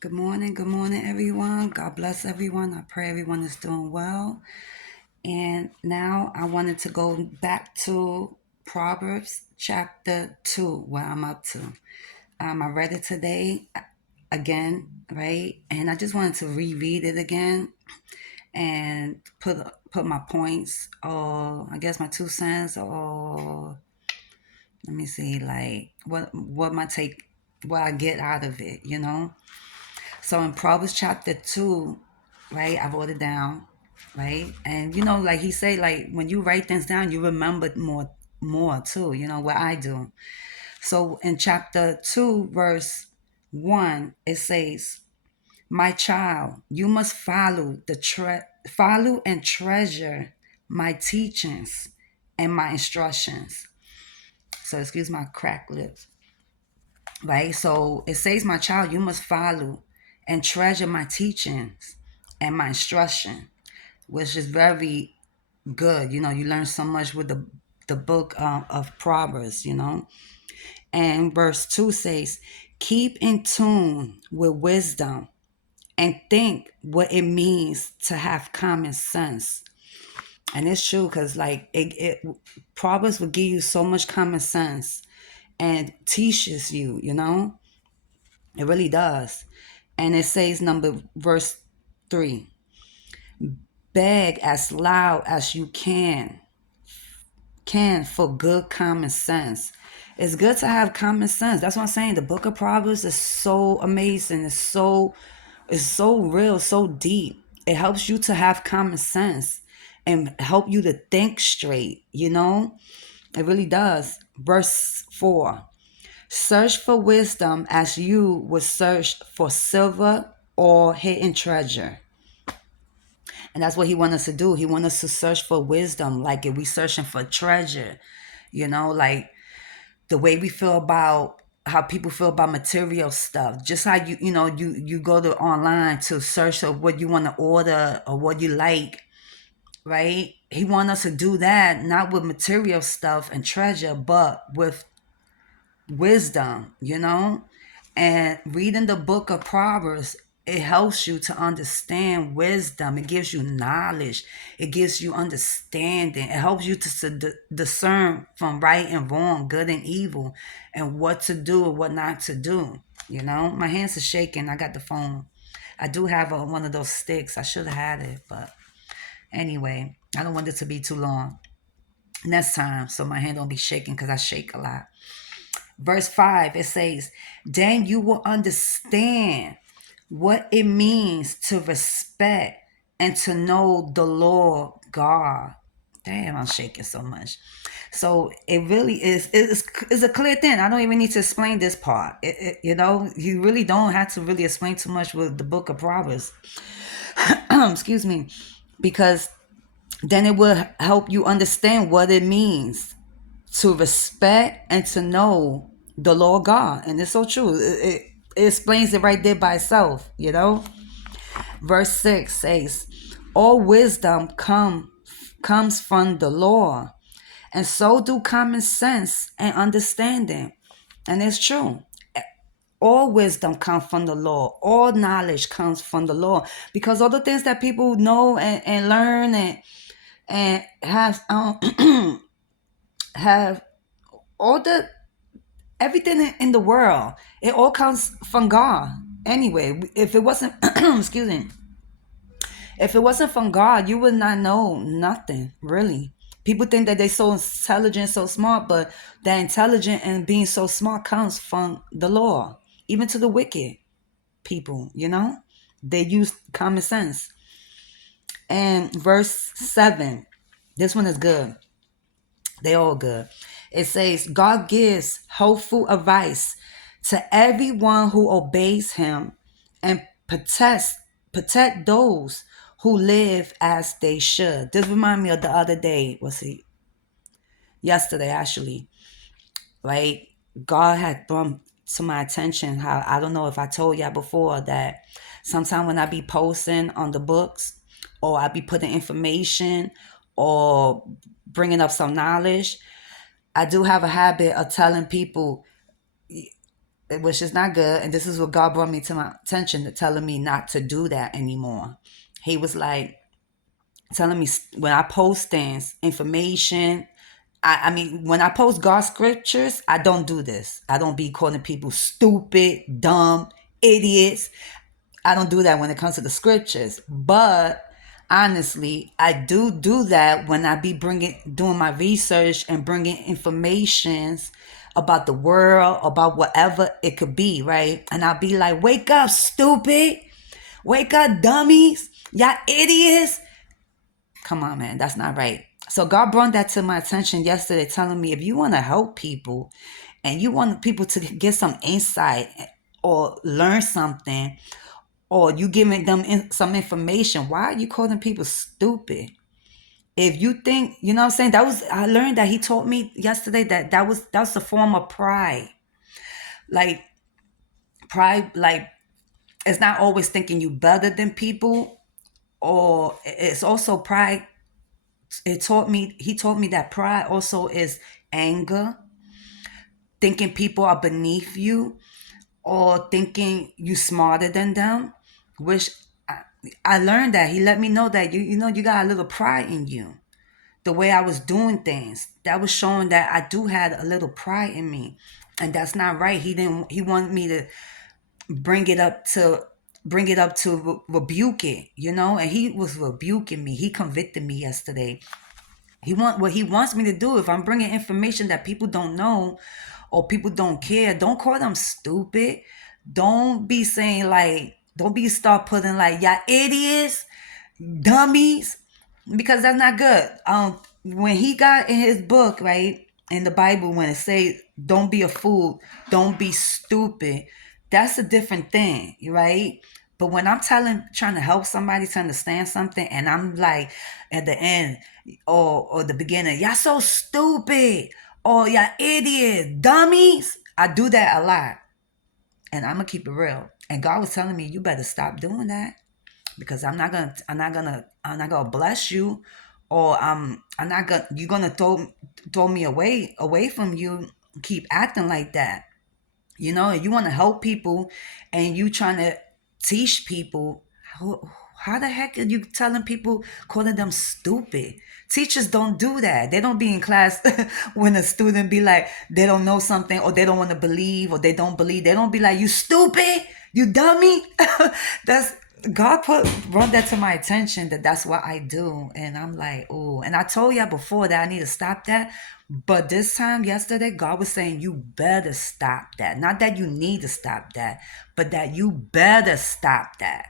Good morning, everyone. God bless everyone. I pray everyone is doing well. And now I wanted to go back to Proverbs chapter 2, where I'm up to. I read it today again, right? And I just wanted to reread it again and put my points, or I guess my 2 cents, or let me see, like what my take, what I get out of it. So in Proverbs chapter 2, right, I wrote it down, right? And like he say, like when you write things down, you remember more too, what I do. So in chapter 2, verse 1, it says, "My child, you must follow and treasure my teachings and my instructions." So excuse my cracked lips, right? So it says, "My child, you must follow and treasure my teachings and my instruction," which is very good. You learn so much with the book of Proverbs. And verse 2 says, "Keep in tune with wisdom and think what it means to have common sense." And it's true, because like Proverbs will give you so much common sense and teaches you. It really does. And it says, verse 3, "Beg as loud as you can for good common sense." It's good to have common sense. That's what I'm saying. The book of Proverbs is so amazing. It's so real, so deep. It helps you to have common sense and help you to think straight. It really does. Verse 4, "Search for wisdom as you would search for silver or hidden treasure." And that's what he wants us to do. He wants us to search for wisdom, like if we searching for treasure, like the way we feel about how people feel about material stuff. Just how you go to online to search of what you want to order or what you like, right? He wants us to do that, not with material stuff and treasure, but with wisdom. And reading the book of Proverbs, it helps you to understand wisdom. It gives you knowledge. It gives you understanding. It helps you to discern from right and wrong, good and evil, and what to do and what not to do. My hands are shaking. I got the phone. I do have one of those sticks. I should have had it, but anyway, I don't want it to be too long next time, so my hand don't be shaking, because I shake a lot. Verse 5, it says, "Then you will understand what it means to respect and to know the Lord God." Damn, I'm shaking so much. So it really is a clear thing. I don't even need to explain this part. You really don't have to really explain too much with the book of Proverbs. Excuse me. Because then it will help you understand what it means to respect and to know the Lord God. And it's so true. It explains it right there by itself. Verse 6 says, "All wisdom comes from the Lord, and so do common sense and understanding." And it's true. All wisdom comes from the Lord. All knowledge comes from the Lord. Because all the things that people know and learn and have all the everything in the world, it all comes from God. Anyway, if it wasn't, excuse me, if it wasn't from God, you would not know nothing, really. People think that they're so intelligent, so smart, but that intelligent and being so smart comes from the Lord. Even to the wicked people, they use common sense. And verse 7, this one is good. They all good. It says, "God gives helpful advice to everyone who obeys him, and protect those who live as they should." This remind me of the other day. Was it yesterday actually? Right? God had brought to my attention how, I don't know if I told y'all before, that sometimes when I be posting on the books, or I be putting information or bringing up some knowledge, I do have a habit of telling people, which is not good. And this is what God brought me to my attention, to telling me not to do that anymore. He was like telling me when I post things, information. I mean, when I post God scriptures, I don't do this. I don't be calling people stupid, dumb, idiots. I don't do that when it comes to the scriptures. But honestly, I do that when I be doing my research and bringing informations about the world, about whatever it could be, right? And I'll be like, wake up, stupid. Wake up, dummies. Y'all idiots. Come on, man. That's not right. So God brought that to my attention yesterday, telling me if you want to help people and you want people to get some insight or learn something, or you giving them some information, why are you calling people stupid? If you think, you know what I'm saying? I learned that he taught me yesterday that's a form of pride. Like pride, like it's not always thinking you better than people, or it's also pride. He taught me that pride also is anger, thinking people are beneath you, or thinking you smarter than them, which I learned that he let me know that you got a little pride in you. The way I was doing things, that was showing that I do had a little pride in me, and that's not right. He wanted me to bring it up to rebuke it, and he was rebuking me. He convicted me yesterday. What he wants me to do, if I'm bringing information that people don't know or people don't care, don't call them stupid. Don't be saying like, don't be start putting like, y'all idiots, dummies, because that's not good. When he got in his book, right, in the Bible, when it say don't be a fool, don't be stupid, that's a different thing, right? But when I'm trying to help somebody to understand something, and I'm like at the end or the beginning, y'all so stupid, or y'all idiots, dummies, I do that a lot, and I'm gonna keep it real. And God was telling me, you better stop doing that, because I'm not gonna bless you, or I'm not gonna you're gonna throw me away from you. Keep acting like that. You want to help people, and you trying to teach people. How the heck are you telling people, calling them stupid? Teachers don't do that. They don't be in class when a student be like, they don't know something, or they don't want to believe, or they don't believe. They don't be like, you stupid, you dummy. That's God brought that to my attention, that's what I do. And I'm like, oh, and I told y'all before that I need to stop that. But this time, yesterday, God was saying, you better stop that. Not that you need to stop that, but that you better stop that.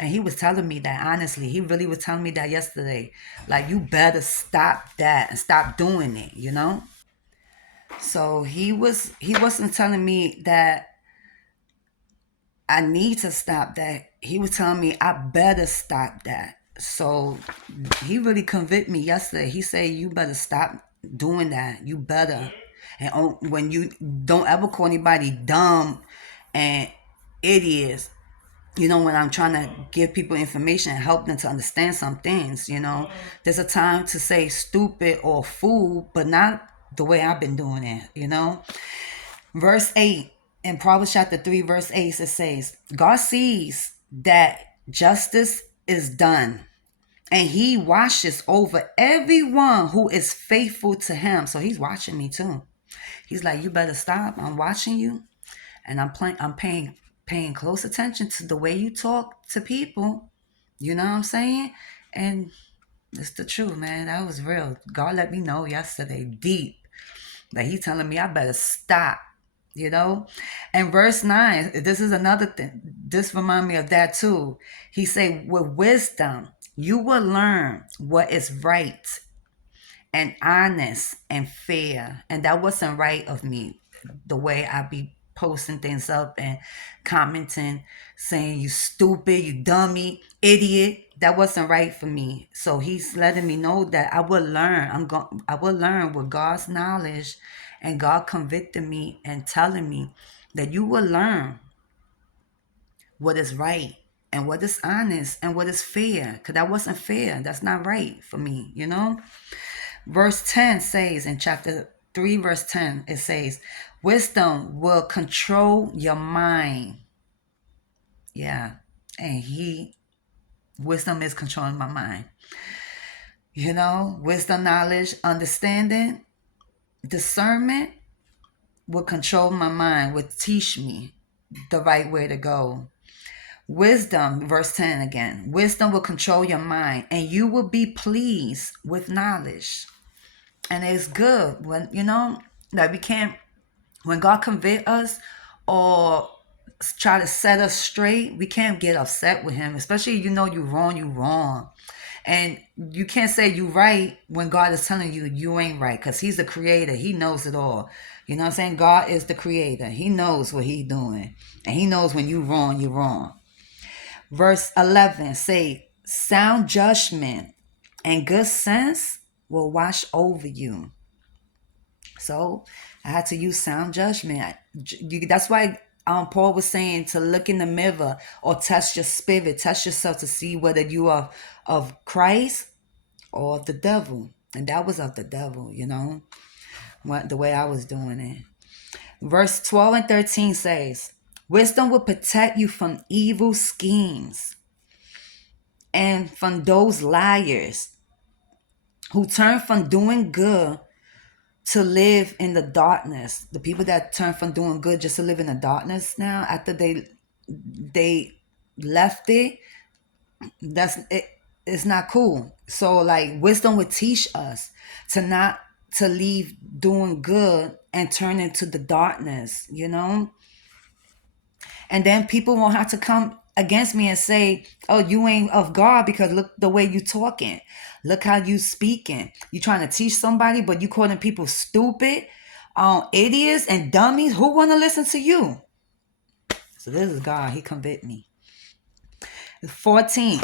And he was telling me that, honestly. He really was telling me that yesterday. Like, you better stop that and stop doing it. So he wasn't telling me that I need to stop that. He was telling me I better stop that. So he really convicted me yesterday. He said, you better stop doing that. You better. And when you don't ever call anybody dumb and idiots, when I'm trying to give people information and help them to understand some things, there's a time to say stupid or fool, but not the way I've been doing it. Verse 8, in Proverbs chapter 3, verse 8, it says, God sees that justice is done, and he watches over everyone who is faithful to him. So he's watching me too. He's like, you better stop. I'm watching you, and I'm paying close attention to the way you talk to people. You know what I'm saying? And it's the truth, man. That was real. God let me know yesterday, deep, that he telling me I better stop. And verse 9, this is another thing. This remind me of that too. He say, with wisdom, you will learn what is right and honest and fair. And that wasn't right of me, the way I be posting things up and commenting, saying you stupid, you dummy, idiot. That wasn't right for me. So he's letting me know that I will learn. I will learn with God's knowledge, and God convicted me and telling me that you will learn what is right and what is honest and what is fair. Because that wasn't fair. That's not right for me. Verse 10 says in chapter 3 verse 10, it says, wisdom will control your mind. Yeah. And wisdom is controlling my mind. Wisdom, knowledge, understanding, discernment will control my mind, will teach me the right way to go. Wisdom, verse 10 again. Wisdom will control your mind, and you will be pleased with knowledge. And it's good when, that we can't, when God convict us or try to set us straight, we can't get upset with him, especially you wrong. And you can't say you right when God is telling you you ain't right, because he's the creator. He knows it all. You know what I'm saying? God is the creator. He knows what he's doing. And he knows when you're wrong, you're wrong. Verse 11 say, sound judgment and good sense will wash over you. So I had to use sound judgment. That's why Paul was saying to look in the mirror or test your spirit, test yourself to see whether you are of Christ or of the devil. And that was of the devil, the way I was doing it. Verse 12 and 13 says, wisdom will protect you from evil schemes and from those liars who turn from doing good to live in the darkness. The people that turn from doing good just to live in the darkness now, after they left it, it's not cool. So like wisdom would teach us to leave doing good and turn into the darkness, and then people won't have to come against me and say, oh, you ain't of God because look the way you talking. Look how you speaking. You trying to teach somebody, but you calling people stupid, idiots and dummies. Who want to listen to you? So this is God. He convict me. 14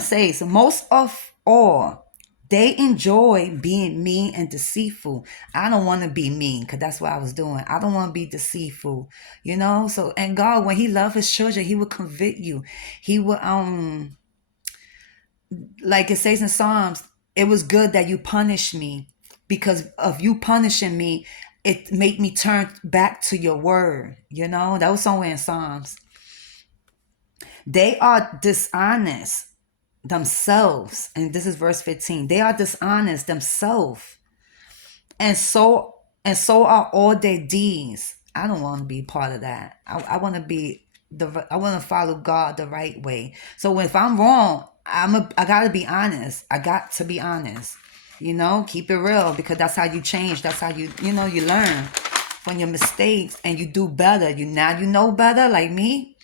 says, most of all, they enjoy being mean and deceitful. I don't want to be mean because that's what I was doing. I don't want to be deceitful, So, and God, when he loves his children, he will convict you. He will, like it says in Psalms, it was good that you punished me, because of you punishing me, it made me turn back to your word. That was somewhere in Psalms. They are dishonest themselves, and this is verse 15. They are dishonest themselves, and so are all their deeds. I don't want to be part of that. I want to follow God the right way. So if I'm wrong, I gotta be honest. I got to be honest. Keep it real, because that's how you change. That's how you learn from your mistakes and you do better. You know better, like me.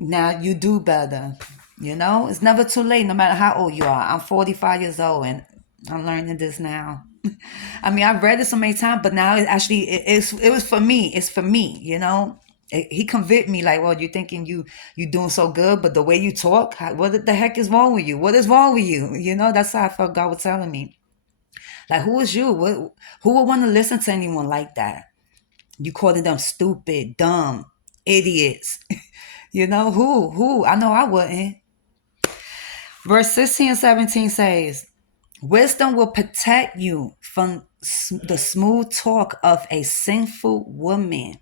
Now you do better. It's never too late, no matter how old you are. I'm 45 years old and I'm learning this now. I mean, I've read it so many times, but now it was for me. It's for me, He convict me like, well, you're thinking you doing so good, but the way you talk, what the heck is wrong with you? What is wrong with you? That's how I felt God was telling me. Like, who is you? Who would want to listen to anyone like that? You calling them stupid, dumb, idiots. Who? I know I wouldn't. Verse 16 and 17 says, wisdom will protect you from the smooth talk of a sinful woman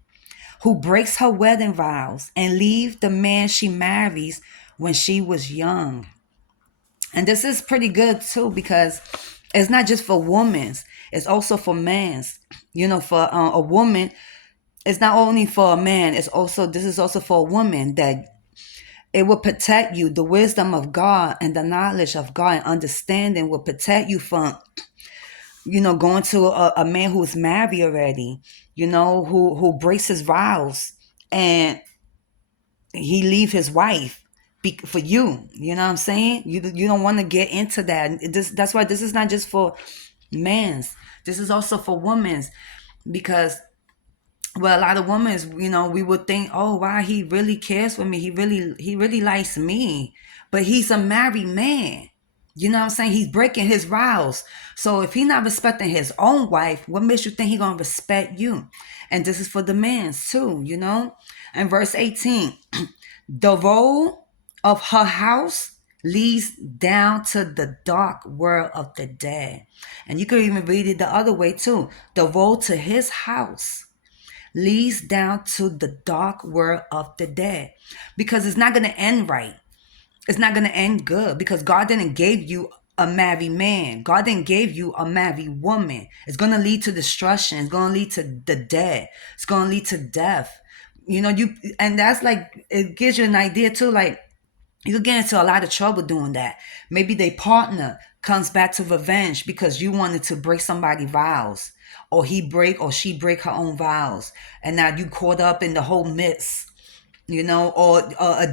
who breaks her wedding vows and leaves the man she marries when she was young. And this is pretty good too, because it's not just for women, it's also for men. For a woman, it's not only for a man, this is also for a woman, that it will protect you. The wisdom of God and the knowledge of God and understanding will protect you from, going to a man who's married already, who breaks his vows and he leave his wife for you. You know what I'm saying? You don't want to get into that. That's why this is not just for men's. This is also for women's, because a lot of women, we would think, oh, wow, he really cares for me. He really likes me. But he's a married man. You know what I'm saying? He's breaking his vows. So if he's not respecting his own wife, what makes you think he's going to respect you? And this is for the men too, And verse 18, the roll of her house leads down to the dark world of the dead. And you can even read it the other way too. The road to his house leads down to the dark world of the dead, because it's not going to end right. It's not going to end good, because God didn't give you a married man. God didn't give you a married woman. It's going to lead to destruction. It's going to lead to the dead. It's going to lead to death. And that's like, it gives you an idea too. Like, you could get into a lot of trouble doing that. Maybe their partner comes back to revenge because you wanted to break somebody's vows, or she break her own vows, and now you caught up in the whole mess, or a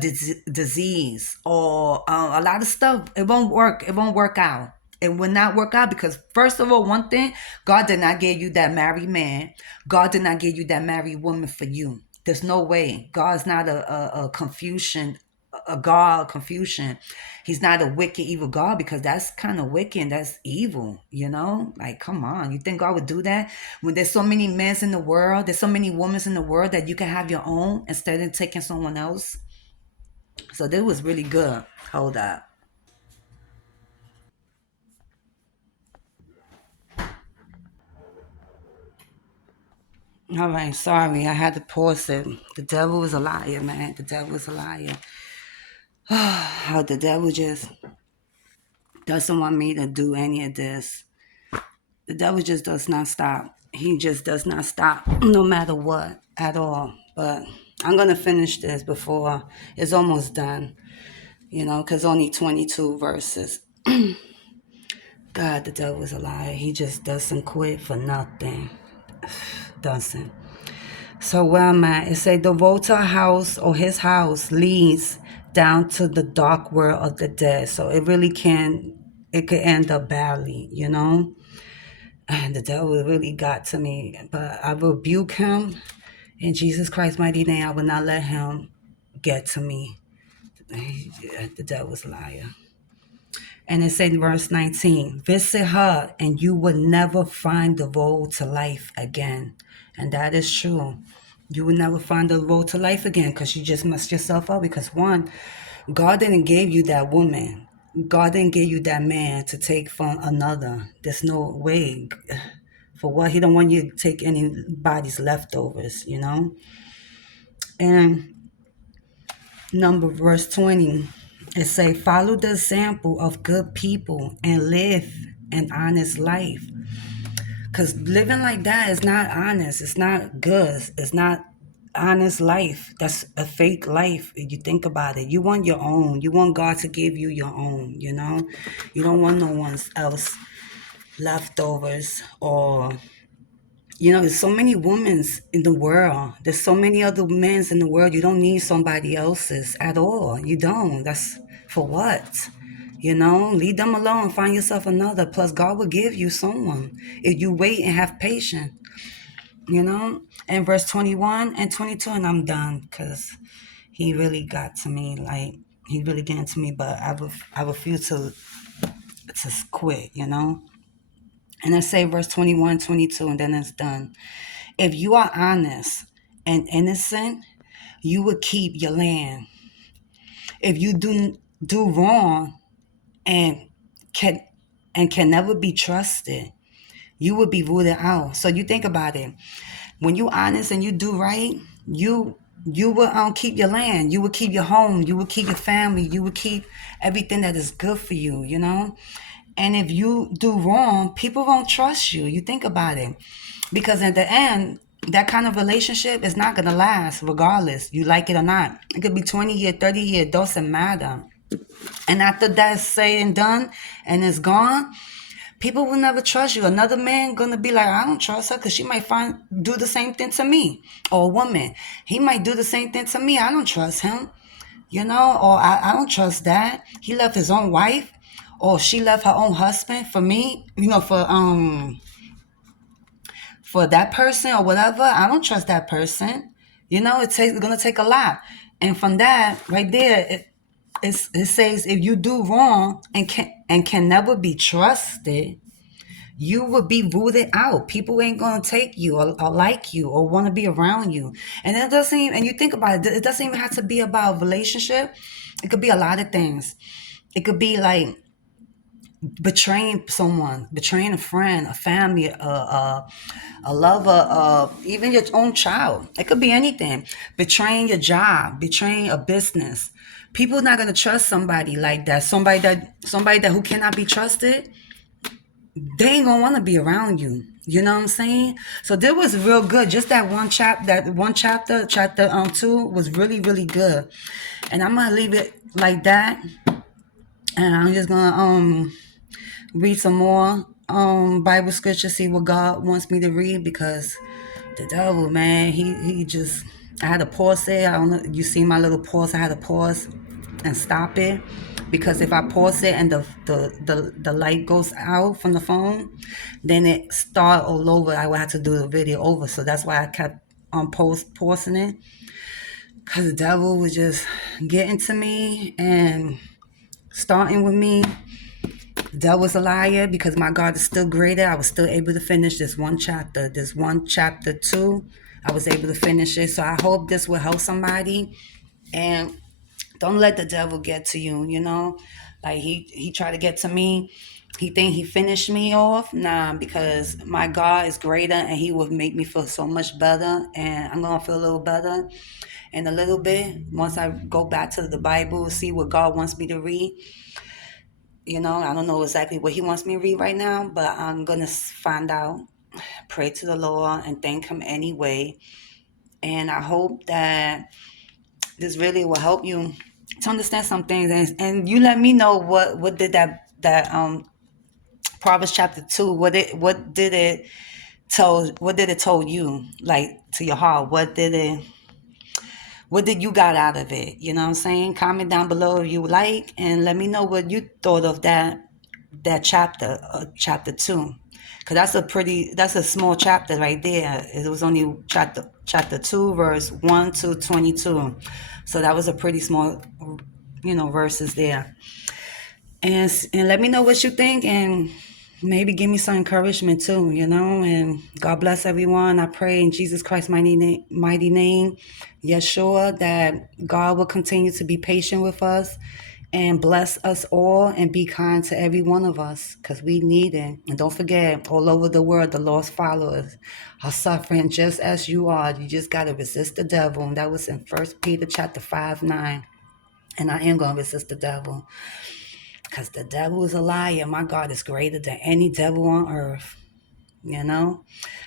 disease, or a lot of stuff. It won't work. It won't work out. It will not work out, because first of all, one thing, God did not give you that married man. God did not give you that married woman for you. There's no way. God's not a confusion, a God of confusion. He's not a wicked, evil God, because that's kind of wicked. That's evil. Like, come on. You think God would do that? When there's so many men in the world, there's so many women in the world, that you can have your own instead of taking someone else. So this was really good. Hold up. All right, sorry, I had to pause it. The devil is a liar, man. The devil is a liar. How the devil just doesn't want me to do any of this. The devil just does not stop. He just does not stop, no matter what, at all. But I'm going to finish this before it's almost done, because only 22 verses. God, the devil is a liar. He just doesn't quit for nothing. Doesn't. So where I'm at, it say the road to a house, or his house, leads down to the dark world of the dead. So it really it could end up badly. And the devil really got to me. But I rebuke him in Jesus Christ's mighty name. I will not let him get to me. The devil's a liar. And it says in verse 19, visit her and you will never find the road to life again. And that is true. You will never find the road to life again, because you just messed yourself up. Because one, God didn't give you that woman. God didn't give you that man to take from another. There's no way. For what? He don't want you to take anybody's leftovers. And verse 20, it say, follow the example of good people and live an honest life. Because living like that is not honest. It's not good. It's not honest life. That's a fake life. If you think about it, you want your own. You want God to give you your own. You don't want no one else leftovers. Or there's so many women in the world. There's so many other men in the world. You don't need somebody else's at all. You don't. That's for what? Leave them alone. Find yourself another. Plus, God will give you someone if you wait and have patience. And verse 21 and 22, and I'm done, because he really got to me. Like, he really getting to me, but I refuse to quit. And I say verse 21, 22, and then it's done. If you are honest and innocent, you will keep your land. If you do wrong and can never be trusted, you will be rooted out. So you think about it. When you honest and you do right, you will keep your land. You will keep your home. You will keep your family. You will keep everything that is good for you. And if you do wrong, people won't trust you. You think about it. Because at the end, that kind of relationship is not going to last regardless. You like it or not. It could be 20 years, 30 years. Doesn't matter. And after that's said and done and it's gone, people will never trust you. Another man gonna be like, I don't trust her, because she might do the same thing to me. Or a woman, he might do the same thing to me. I don't trust him. Or I don't trust that. He left his own wife, or she left her own husband for me, for that person or whatever. I don't trust that person. It's gonna take a lot. And from that right there, it says if you do wrong and can never be trusted, you will be rooted out. People ain't gonna take you or like you or want to be around you. And it doesn't even, and you think about it, it doesn't even have to be about a relationship. It could be a lot of things. It could be like betraying someone, betraying a friend, a family, a lover, even your own child. It could be anything. Betraying your job, betraying a business. People not gonna trust somebody like that. Somebody that who cannot be trusted. They ain't gonna want to be around you. You know what I'm saying? So there was real good. Just that one chapter, chapter 2 was really really good. And I'm gonna leave it like that. And I'm just gonna read some more Bible scripture, see what God wants me to read, because the devil, man, he just, I had to pause it. I don't know, you see my little pause, I had to pause and stop it, because if I pause it and the light goes out from the phone, then it start all over. I would have to do the video over. So that's why I kept on pausing it, because the devil was just getting to me and starting with me. That was a liar, because my God is still greater. I was still able to finish this one chapter 2. I was able to finish it. So I hope this will help somebody. And don't let the devil get to you, you know? Like he tried to get to me. He think he finished me off. Nah, because my God is greater and he will make me feel so much better. And I'm gonna feel a little better in a little bit once I go back to the Bible, see what God wants me to read. You know, I don't know exactly what he wants me to read right now, but I'm going to find out, pray to the Lord, and thank him anyway. And I hope that this really will help you to understand some things. And you let me know what did that Proverbs chapter 2, what did it told you, like, to your heart? What did you got out of it? You know what I'm saying? Comment down below if you like, and let me know what you thought of that chapter 2, because that's a small chapter right there. It was only chapter 2, verse 1 to 22. So that was a pretty small, verses there. And let me know what you think, and maybe give me some encouragement too, and God bless everyone. I pray in Jesus Christ's mighty name, Yeshua, that God will continue to be patient with us and bless us all and be kind to every one of us, because we need it. And don't forget, all over the world, the lost followers are suffering just as you are. You just got to resist the devil. And that was in 1 Peter chapter 5:9. And I am going to resist the devil, because the devil is a liar. My God is greater than any devil on earth, you know?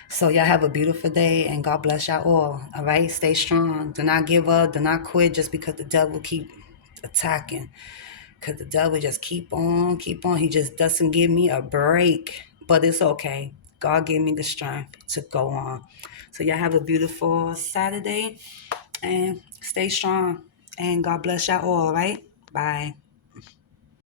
So y'all have a beautiful day, and God bless y'all all right? Stay strong. Do not give up. Do not quit just because the devil keep attacking. Because the devil just keep on, keep on. He just doesn't give me a break. But it's okay. God gave me the strength to go on. So y'all have a beautiful Saturday, and stay strong. And God bless y'all all right? Bye.